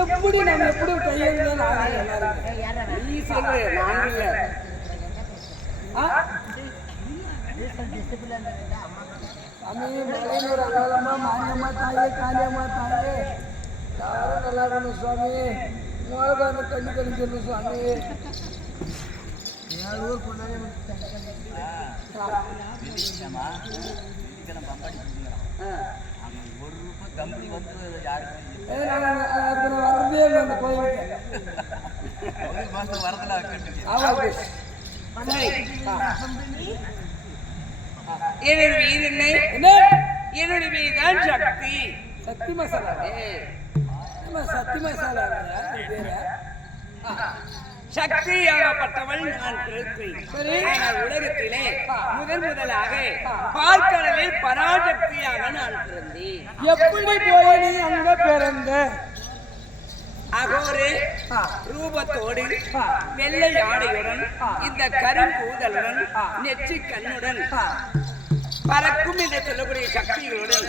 எப்படி நம்ம எப்படி கையெழுந்து நீ சொல்ற நான் இல்ல மலையூர் அகலமா மானியம்மா தாயே காளியம்மா தாயே யாரும் நல்லா இருக்கணும் சுவாமி மோதகான கண்ணு கழிக்கணும் சுவாமி ஊர் பொண்ணாலே வரதே இல்லை அந்த கோயிலுக்கு என்னுடைய மீதான் சக்தி சக்தி மசாலா சக்தி மசாலா சக்தியாகப்பட்டவள் நான் உலகத்திலே முதலாக பார்க்கடலில் பராசக்தியாக நான் பிறந்தேன். எப்படி போய் நீ அங்க பிறந்த? அகோரே ரூபத்தோடு வெள்ளை ஆடையுடன் இந்த கருங்கூதலுடன் நெற்றி கண்ணுடன் பறக்கும் என்று சொல்லக்கூடிய சக்திகளுடன்